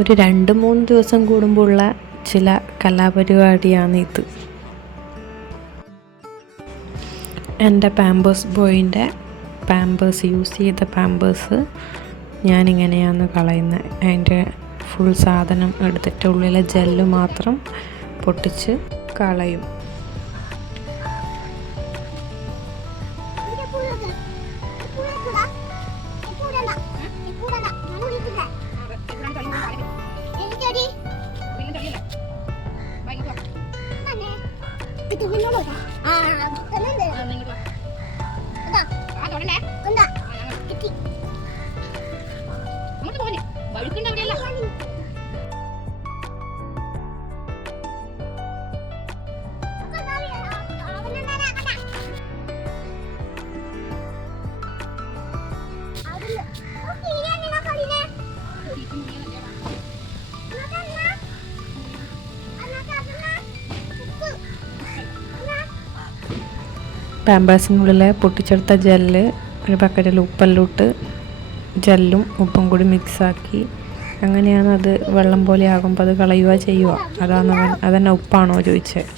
ഒരു രണ്ട് മൂന്ന് ദിവസം കൂടുമ്പോഴുള്ള ചില കലാപരിപാടിയാണ് ഇത് എന്റെ പാമ്പേഴ്സ് ബോയിന്റെ പാമ്പേഴ്സ് യൂസ് ചെയ്ത പാമ്പേഴ്സ് ഞാനിങ്ങനെയാണ് കളയുന്നത്. അതിന്റെ ഫുൾ സാധനം എടുത്തിട്ട് ഉള്ളിലെ ജെല്ല് മാത്രം പൊട്ടിച്ച് കളയും. ഇത് പിന്നോട്ടാ പാമ്പേഴ്സിനുള്ളിലെ പൊട്ടിച്ചെടുത്ത ജെല്ല് ഒരു ബക്കറ്റിൽ ഉപ്പെല്ലാം ഇട്ട് ജെല്ലും ഉപ്പും കൂടി മിക്സാക്കി അങ്ങനെയാണ് അത് വെള്ളം പോലെ ആകുമ്പോൾ അത് കളയുക ചെയ്യുക അതാണ് അവൻ അതന്നെ ഉപ്പാണോ ചോദിച്ചത്